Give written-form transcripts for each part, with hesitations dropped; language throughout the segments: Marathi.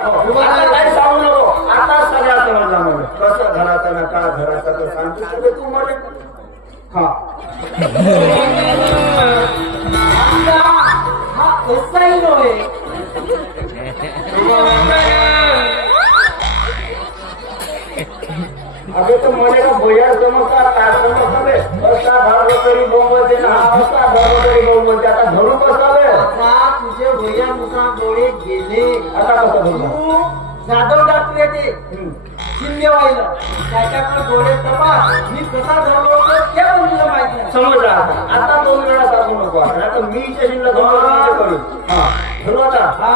आता काही सांगू नको, आता सगळ्या समजला मला कसं घराचं ना का घराचं तर सांगतो तू मला. हा हा असाही नव्हे. अगं तर मला का भोयार जमवता काय जमवतावे असा धरलो तरी बोंबते ना असा धरलो तरी बोंबते. आता धरू बसावे. आता तुझे भैयानुसार डोळे गेले. आता कसं धरू? तू जाधव डाकले ते शिंदे व्हायला त्याच्याकडे डोळे तपास. मी कसा धरलो होतो ते पण तुला माहिती नाही. समजला. आता 2 वेळा सांगू नको. आता मी शिल्लक करू. हा धरू आता. हा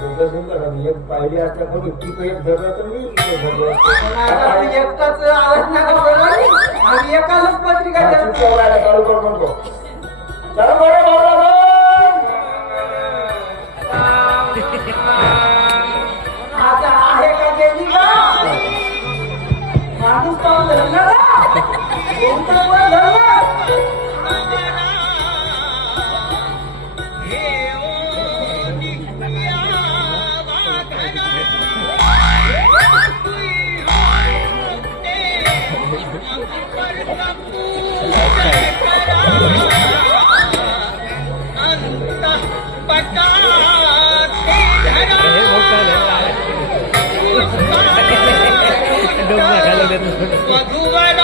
दोघं दोघं एक पाहिली असल्या पण तू एक धरलं तर मी धरलो पण आता मी एकटाच आवाज नका बोला. आम्ही एकालाच पत्रिका देतो. चालू कर म्हणतो. चालू कर बाबा. आता आहे का गेली का माणूस पाहून धरला का कोणता पण धरला. मधुवर